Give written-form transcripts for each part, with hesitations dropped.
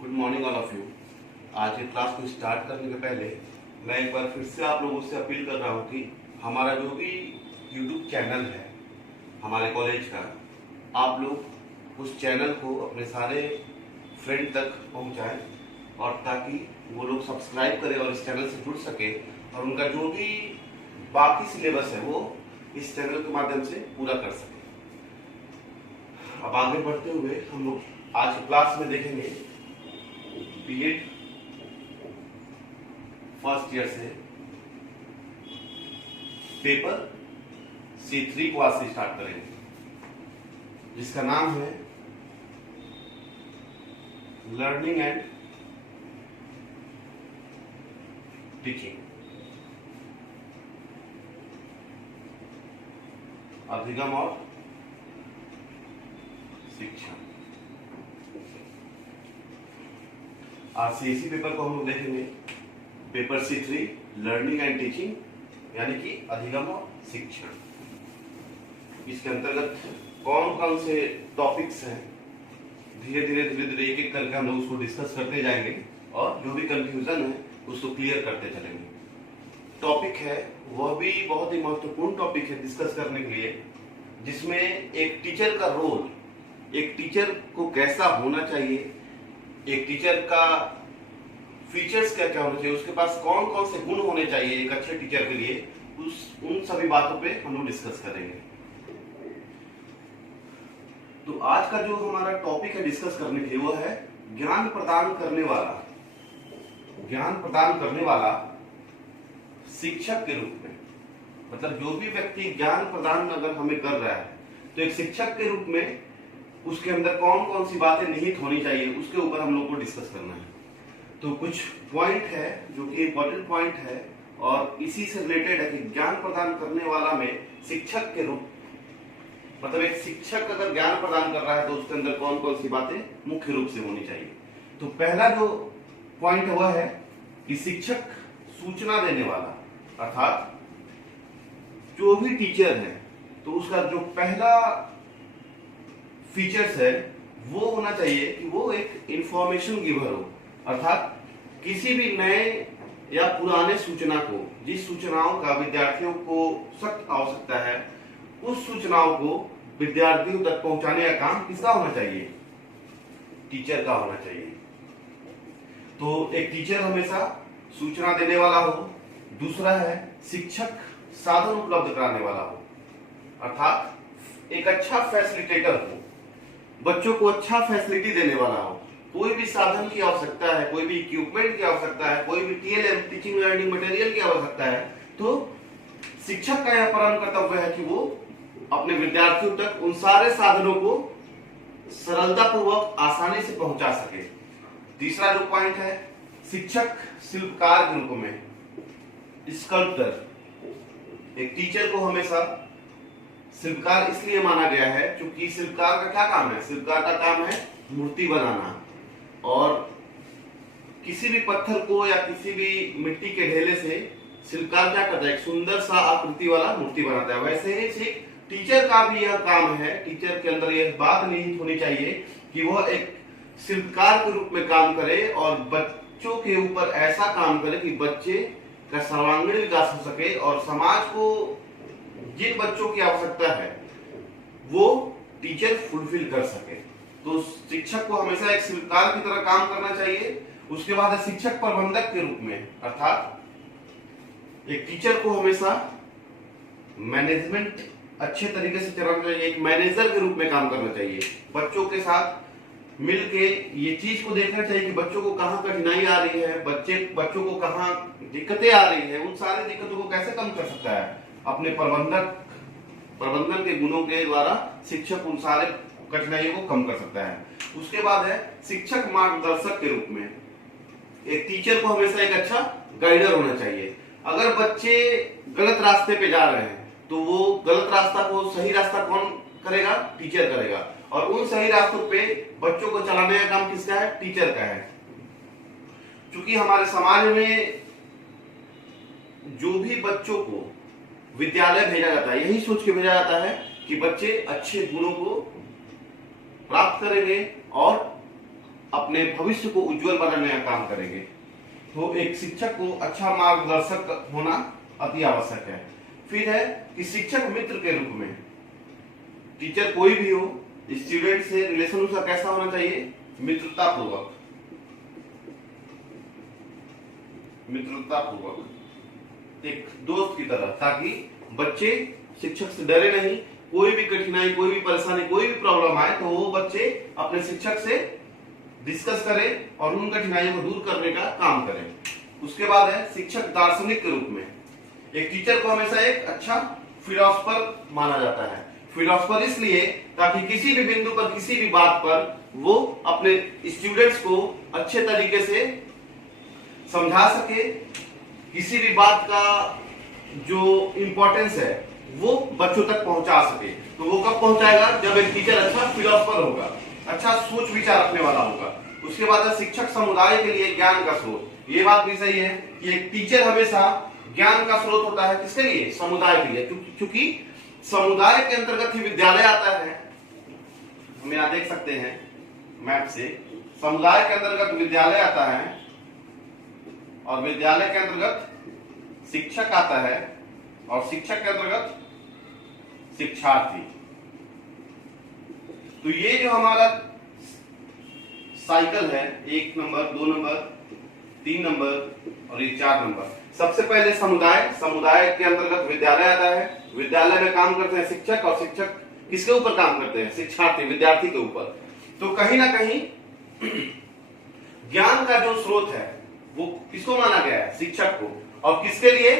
Good morning all of you. आज के class को स्टार्ट करने के पहले मैं एक बार फिर से आप लोगों से अपील कर रहा हूँ कि हमारा जो भी यूट्यूब चैनल है हमारे कॉलेज का, आप लोग उस चैनल को अपने सारे फ्रेंड तक पहुँचाएं और ताकि वो लोग सब्सक्राइब करें और इस चैनल से जुड़ सके और उनका जो भी बाकी सिलेबस है वो इस चैनल के माध्यम से पूरा कर सके। अब आगे बढ़ते हुए हम लोग आज की क्लास में देखेंगे बीएड फर्स्ट ईयर से पेपर C3 को आज से स्टार्ट करेंगे, जिसका नाम है लर्निंग एंड टीचिंग, अधिगम और शिक्षा। आज से इसी पेपर को हम लोग देखेंगे, paper C3 learning and teaching, यानी कि अधिगम और शिक्षण। इसके अंतर्गत कौन कौन से टॉपिक्स हैं, धीरे धीरे एक एक करके हम लोग उसको डिस्कस करते जाएंगे और जो भी कंफ्यूजन है उसको क्लियर करते चलेंगे। टॉपिक है वह भी बहुत ही महत्वपूर्ण टॉपिक है डिस्कस करने के लिए, जिसमें एक टीचर का रोल, एक टीचर को कैसा होना चाहिए, एक टीचर का फीचर्स क्या क्या होना चाहिए, उसके पास कौन कौन से गुण होने चाहिए एक अच्छे टीचर के लिए, उन सभी बातों पे हम लोग डिस्कस करेंगे। तो आज का जो हमारा टॉपिक है डिस्कस करने के लिए वो है ज्ञान प्रदान करने वाला, ज्ञान प्रदान करने वाला शिक्षक के रूप में। मतलब जो भी व्यक्ति ज्ञान प्रदान अगर हमें कर रहा है तो एक शिक्षक के रूप में उसके अंदर कौन कौन सी बातें निहित होनी चाहिए, उसके ऊपर हम लोग को डिस्कस करना है। तो कुछ पॉइंट है जो कि इंपॉर्टेंट पॉइंट है और इसी से रिलेटेड है कि ज्ञान प्रदान करने वाला में शिक्षक के रूप, मतलब एक शिक्षक अगर ज्ञान प्रदान कर रहा है तो उसके अंदर कौन कौन सी बातें मुख्य रूप से होनी चाहिए। तो पहला जो पॉइंट वह है कि शिक्षक सूचना देने वाला, अर्थात जो भी टीचर है तो उसका जो पहला फीचर्स है वो होना चाहिए कि वो एक इंफॉर्मेशन गिवर हो, अर्थात किसी भी नए या पुराने सूचना को, जिस सूचनाओं का विद्यार्थियों को सख्त आवश्यकता है, उस सूचनाओं को विद्यार्थियों तक पहुंचाने का काम किसका होना चाहिए? टीचर का होना चाहिए। तो एक टीचर हमेशा सूचना देने वाला हो। दूसरा है शिक्षक साधन उपलब्ध कराने वाला हो, अर्थात एक अच्छा फैसिलिटेटर हो, बच्चों को अच्छा फैसिलिटी देने वाला हो। कोई भी साधन की आवश्यकता है, कोई भी इक्विपमेंट की आवश्यकता है, कोई भी TLM टीचिंग लर्निंग मटेरियल की आवश्यकता है, तो शिक्षक का यह परम कर्तव्य है कि वो अपने विद्यार्थियों तक उन सारे साधनों को सरलता पूर्वक आसानी से पहुंचा सके। तीसरा जो पॉइंट है, शिक्षक शिल्पकार के रूप में, स्कल्प्टर। एक टीचर को हमेशा शिल्पकार इसलिए माना गया है क्योंकि शिल्पकार का क्या काम है? शिल्पकार का काम है मूर्ति बनाना, और किसी भी पत्थर को या किसी भी मिट्टी के ढेले से शिल्पकार क्या करता है? एक सुंदर सा आकृति वाला मूर्ति बनाता है। वैसे ही टीचर का भी यह काम है, टीचर के अंदर यह बात निहित होनी चाहिए कि वह एक शिल्पकार के रूप में काम करे और बच्चों के ऊपर ऐसा काम करे कि बच्चे का सर्वांगीण विकास हो सके और समाज को जिन बच्चों की आवश्यकता है वो टीचर फुलफिल कर सके। तो शिक्षक को हमेशा एक शिल्पकार की तरह काम करना चाहिए। उसके बाद है शिक्षक प्रबंधक के रूप में, अर्थात एक टीचर को हमेशा मैनेजमेंट अच्छे तरीके से चलाना चाहिए, एक मैनेजर के रूप में काम करना चाहिए। बच्चों के साथ मिलके ये चीज को देखना चाहिए कि बच्चों को कहाँ कठिनाई आ रही है, बच्चों को कहाँ दिक्कतें आ रही है, उन सारी दिक्कतों को कैसे कम कर सकता है। अपने प्रबंधन के गुणों के द्वारा शिक्षक उन सारे कठिनाइयों को कम कर सकता है। उसके बाद है शिक्षक मार्गदर्शक के रूप में, एक टीचर को हमेशा एक अच्छा गाइडर होना चाहिए। अगर बच्चे गलत रास्ते पे जा रहे हैं तो वो गलत रास्ता को सही रास्ता कौन करेगा? टीचर करेगा। और उन सही रास्तों पे बच्चों को चलाने का काम किसका है? टीचर का है। क्योंकि हमारे समाज में जो भी बच्चों को विद्यालय भेजा जाता है यही सोच के भेजा जाता है कि बच्चे अच्छे गुणों को प्राप्त करेंगे और अपने भविष्य को उज्जवल बनाने का काम करेंगे। तो एक शिक्षक को अच्छा मार्गदर्शक होना अति आवश्यक है। फिर है कि शिक्षक मित्र के रूप में, टीचर कोई भी हो, स्टूडेंट से रिलेशन उसका कैसा होना चाहिए? मित्रता पूर्वक, एक दोस्त की तरह, ताकि बच्चे शिक्षक से डरे नहीं। कोई भी कठिनाई, कोई भी परेशानी, कोई भी प्रॉब्लम आए तो वो बच्चे अपने शिक्षक से डिस्कस करें और उन कठिनाइयों को दूर करने का काम करें। उसके बाद है शिक्षक दार्शनिक के रूप में। एक टीचर को हमेशा एक अच्छा फिलोसफर माना जाता है। फिलोसफर इसलिए ताकि किसी भी बिंदु पर, किसी भी बात पर वो अपने स्टूडेंट्स को अच्छे तरीके से समझा सके, किसी भी बात का जो इंपॉर्टेंस है वो बच्चों तक पहुंचा सके। तो वो कब पहुंचाएगा? जब एक टीचर अच्छा फिलोसफर होगा, अच्छा सोच विचार रखने वाला होगा। उसके बाद है शिक्षक समुदाय के लिए ज्ञान का स्रोत। ये बात भी सही है कि एक टीचर हमेशा ज्ञान का स्रोत होता है। किसके लिए? समुदाय के लिए, क्योंकि समुदाय के अंतर्गत ही विद्यालय आता है। हम यहाँ देख सकते हैं मैप से, समुदाय के अंतर्गत विद्यालय आता है और विद्यालय के अंतर्गत शिक्षक आता है और शिक्षक के अंतर्गत शिक्षार्थी। तो ये जो हमारा साइकिल है, 1 नंबर, 2 नंबर, 3 नंबर और ये 4 नंबर। सबसे पहले समुदाय, समुदाय के अंतर्गत विद्यालय आता है। विद्यालय में काम करते हैं शिक्षक, और शिक्षक किसके ऊपर काम करते हैं? शिक्षार्थी, विद्यार्थी के ऊपर। तो कहीं ना कहीं ज्ञान का जो स्रोत है वो किसको माना गया है? शिक्षक को। और किसके लिए?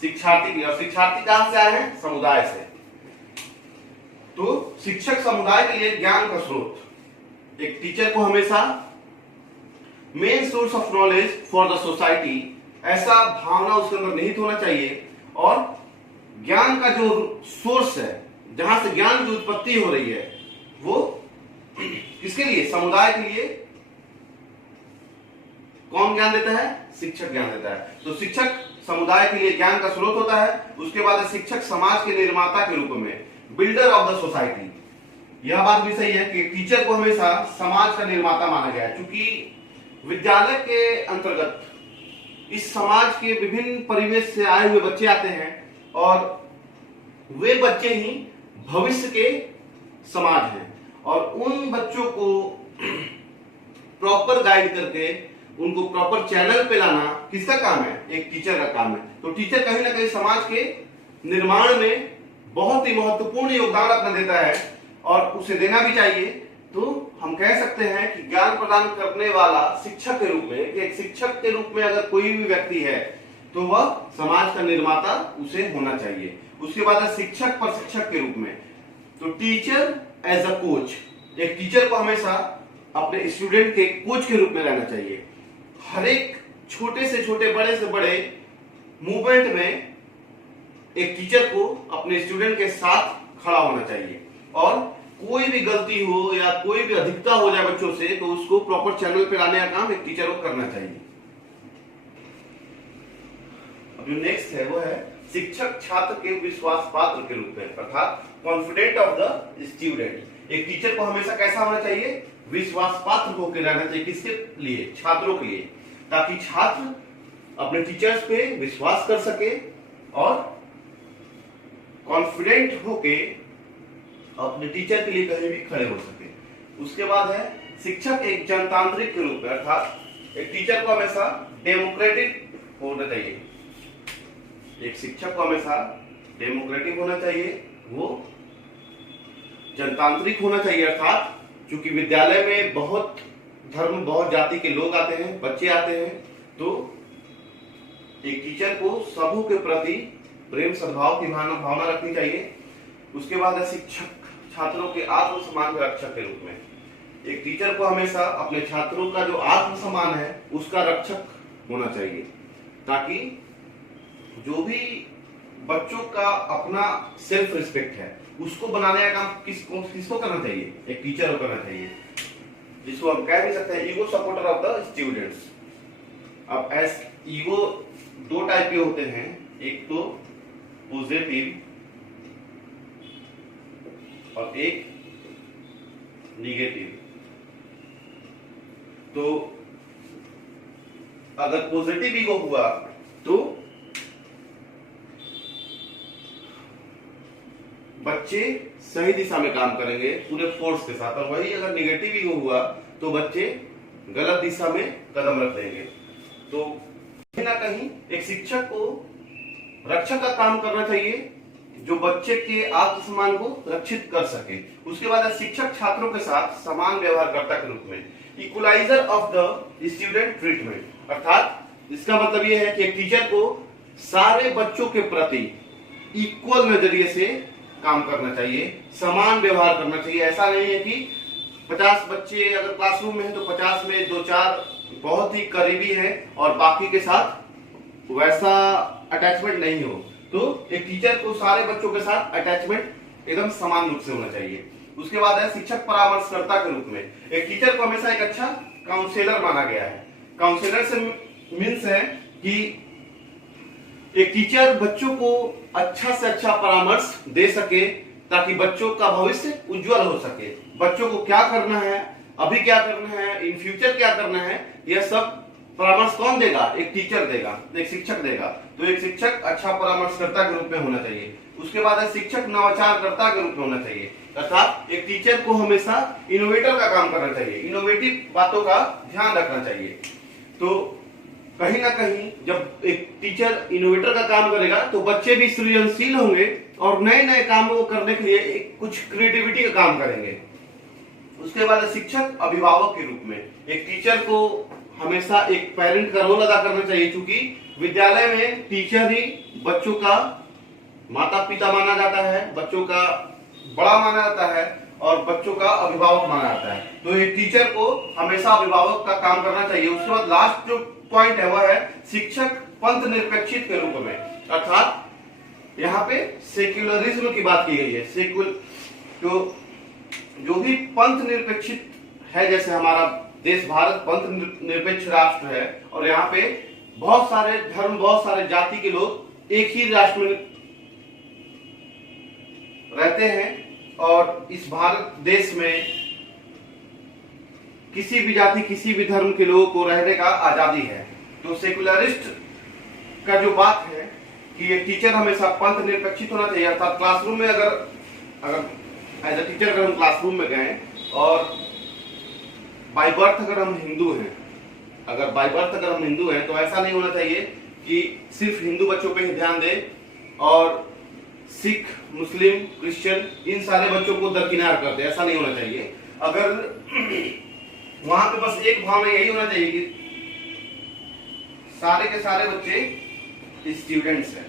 शिक्षार्थी के लिए। और शिक्षार्थी कहां से आए हैं? समुदाय से। तो शिक्षक समुदाय के लिए ज्ञान का स्रोत। एक टीचर को हमेशा main source of knowledge for the society, ऐसा भावना उसके अंदर निहित होना चाहिए। और ज्ञान का जो सोर्स है, जहां से ज्ञान की उत्पत्ति हो रही है, वो किसके लिए? समुदाय के लिए। कौन ज्ञान देता है? शिक्षक ज्ञान देता है। तो शिक्षक समुदाय के लिए ज्ञान का स्रोत होता है। उसके बाद शिक्षक समाज के निर्माता के रूप में, बिल्डर ऑफ द सोसाइटी। यह बात भी सही है कि टीचर को हमेशा समाज का निर्माता माना गया है, क्योंकि विद्यालय के अंतर्गत इस समाज के विभिन्न परिवेश से आए हुए बच्चे आते हैं और वे बच्चे ही भविष्य के समाज हैं। और उन बच्चों को प्रॉपर गाइड करके उनको प्रॉपर चैनल पे लाना किसका काम है? एक टीचर का काम है। तो टीचर कहीं ना कहीं समाज के निर्माण में बहुत ही महत्वपूर्ण योगदान अपना देता है और उसे देना भी चाहिए। तो हम कह सकते हैं कि ज्ञान प्रदान करने वाला शिक्षक के रूप में, एक शिक्षक के रूप में अगर कोई भी व्यक्ति है तो वह समाज का निर्माता उसे होना चाहिए। उसके बाद है शिक्षक प्रशिक्षक के रूप में। तो टीचर एज अ कोच, एक टीचर को हमेशा अपने स्टूडेंट के कोच के रूप में रहना चाहिए। हर एक छोटे से छोटे, बड़े से बड़े मूवमेंट में एक टीचर को अपने स्टूडेंट के साथ खड़ा होना चाहिए। और कोई भी गलती हो या कोई भी अधिकता हो जाए बच्चों से, तो उसको प्रॉपर चैनल पे लाने का काम एक टीचर को करना चाहिए। अब जो नेक्स्ट है वो है शिक्षक छात्र के विश्वास पात्र के रूप में, अर्थात कॉन्फिडेंट ऑफ द स्टूडेंट। एक टीचर को हमेशा कैसा होना चाहिए? विश्वास पात्र होकर रहना चाहिए। किसके लिए? छात्रों के लिए, ताकि छात्र अपने टीचर्स पे विश्वास कर सके और कॉन्फिडेंट होके अपने टीचर के लिए कहीं भी खड़े हो सके। उसके बाद है शिक्षक एक जनतांत्रिक के रूप में, अर्थात एक टीचर को हमेशा डेमोक्रेटिक होना चाहिए। एक शिक्षक को हमेशा डेमोक्रेटिक होना चाहिए, वो जनतांत्रिक होना चाहिए। अर्थात क्योंकि विद्यालय में बहुत धर्म, बहुत जाति के लोग आते हैं, बच्चे आते हैं, तो एक टीचर को सबों के प्रति प्रेम सद्भाव की भावना रखनी चाहिए। उसके बाद है शिक्षक छात्रों के आत्मसम्मान के रक्षक के रूप में। एक टीचर को हमेशा अपने छात्रों का जो आत्मसम्मान है उसका रक्षक होना चाहिए, ताकि जो भी बच्चों का अपना सेल्फ रिस्पेक्ट है उसको बनाने का काम किसको करना चाहिए? एक टीचर को करना चाहिए, जिसको हम कह भी सकते हैं ego supporter of the students. अब ईगो 2 टाइप के होते हैं, एक तो पॉजिटिव और एक निगेटिव। तो अगर पॉजिटिव ईगो हुआ तो बच्चे सही दिशा में काम करेंगे पूरे फोर्स के साथ, और वही अगर निगेटिव ईगो हुआ तो बच्चे गलत दिशा में कदम रख देंगे। तो कहीं ना कहीं एक शिक्षक को रक्षक का काम करना चाहिए, जो बच्चे के आत्मसम्मान को रक्षित कर सके। उसके बाद शिक्षक छात्रों के साथ समान व्यवहारकर्ता के रूप में, equaliser of the student treatment, अर्थात इसका मतलब यह है कि एक टीचर को सारे बच्चों के प्रति इक्वल नजरिए से काम करना चाहिए, समान व्यवहार करना चाहिए। ऐसा नहीं है कि 50 बच्चे अगर क्लासरूम में है तो 50 में 2-4 बहुत ही करीबी हैं और बाकी के साथ वैसा अटैचमेंट नहीं हो। तो एक टीचर को सारे बच्चों के साथ अटैचमेंट एकदम समान रूप से होना चाहिए। उसके बाद है शिक्षक परामर्शकर्ता के रूप में, एक टीचर को हमेशा एक अच्छा काउंसलर माना गया है। काउंसलर से मीन्स है कि एक टीचर बच्चों को अच्छा से अच्छा परामर्श दे सके ताकि बच्चों का भविष्य उज्जवल हो सके। बच्चों को क्या करना है, अभी क्या करना है, इन फ्यूचर क्या करना है, यह सब परामर्श कौन देगा? एक टीचर देगा, एक शिक्षक देगा। तो एक शिक्षक अच्छा परामर्शकर्ता के रूप में होना चाहिए। उसके बाद है शिक्षक नवाचारकर्ता के रूप में होना चाहिए, अर्थात एक टीचर को हमेशा इनोवेटर का काम करना चाहिए, इनोवेटिव बातों का ध्यान रखना चाहिए। तो कहीं ना कहीं जब एक टीचर इनोवेटर का काम करेगा तो बच्चे भी सृजनशील होंगे और नए नए कामों को करने के लिए कुछ क्रिएटिविटी का काम करेंगे। उसके बाद शिक्षक अभिभावक के रूप में, एक टीचर को हमेशा एक पेरेंट का रोल अदा करना चाहिए, क्योंकि विद्यालय में टीचर ही बच्चों का माता पिता माना जाता है, बच्चों का बड़ा माना जाता है और बच्चों का अभिभावक माना जाता है। तो एक टीचर को हमेशा अभिभावक का काम करना चाहिए। उसके बाद लास्ट जो पॉइंट है वह है शिक्षक पंथ निरपेक्षित के रूप में, अर्थात यहाँ पे सेक्युलरिज्म की बात की गई है। तो जो भी पंथ निरपेक्षित है, जैसे हमारा देश भारत पंथ निरपेक्ष राष्ट्र है और यहाँ पे बहुत सारे धर्म, बहुत सारे जाति के लोग एक ही राष्ट्र में रहते हैं और इस भारत देश में किसी भी जाति, किसी भी धर्म के लोगों को रहने का आजादी है। तो सेकुलरिस्ट का जो बात है कि एक टीचर हमेशा पंथ निरपेक्षित होना चाहिए, अर्थात क्लासरूम में अगर एज अ टीचर अगर हम क्लासरूम में गए और बाय बर्थ अगर हम हिंदू हैं, तो ऐसा नहीं होना चाहिए कि सिर्फ हिंदू बच्चों पे ही ध्यान दें और सिख, मुस्लिम, क्रिश्चियन इन सारे बच्चों को दरकिनार कर दे। ऐसा नहीं होना चाहिए। अगर वहां पे बस एक भावना यही होना चाहिए कि सारे के सारे बच्चे स्टूडेंट्स हैं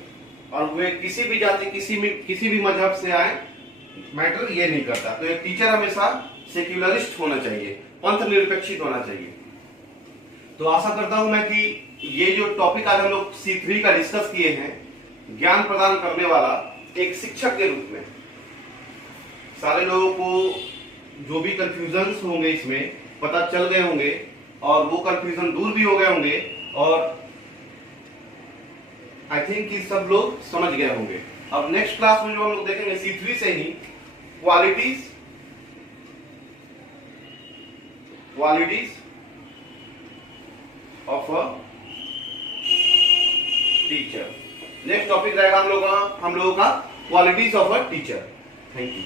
और वे किसी भी जाति, किसी भी मजहब से आए, मैटर ये नहीं करता। तो एक टीचर हमेशा सेक्युलरिस्ट होना चाहिए, पंथ निरपेक्षित होना चाहिए। तो आशा करता हूं मैं कि ये जो टॉपिक आज हम लोग C3 का डिस्कस किए हैं, ज्ञान प्रदान करने वाला एक शिक्षक के रूप में, सारे लोगों को जो भी कंफ्यूजन्स होंगे इसमें पता चल गए होंगे और वो कंफ्यूजन दूर भी हो गए होंगे और आई थिंक कि सब लोग समझ गए होंगे। अब नेक्स्ट क्लास में जो हम लोग देखेंगे C3 से ही qualities of a teacher. Next topic रहेगा हम लोगों का qualities of a teacher. Thank you.